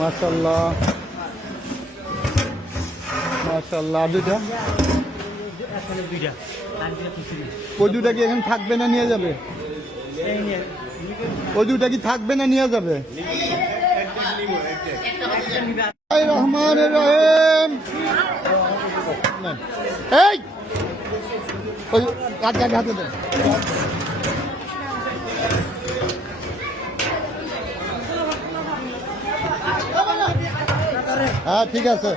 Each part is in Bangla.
মাশাআল্লাহ মাশাআল্লাহ। আর দুইটা ওই দুটা কি এখন থাকবে না নিয়ে যাবে? ওই দুটা কি থাকবে না নিয়ে যাবে? রহমান রহিম। এই হাতে দেন। হ্যাঁ ঠিক আছে,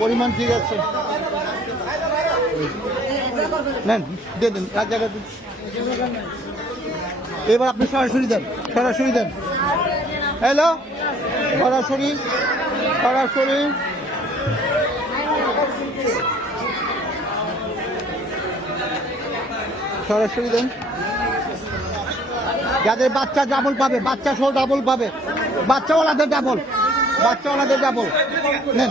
পরিমাণ ঠিক আছে। নেন দিয়ে দেন, এক জায়গায়। এবার আপনি সরাসরি দেন, সরাসরি দেন। হ্যালো, সরাসরি সরাসরি। সরাসরি দেন। যাদের বাচ্চা ডাবল পাবে, বাচ্চা সহ ডাবল পাবে, বাচ্চাওয়ালাদের ডাবল, বাচ্চাওয়ালাদের ডাবল নেন।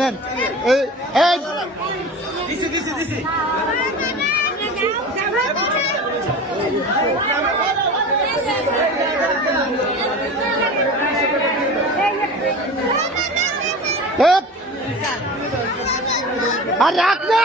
নেন আর রাখ না।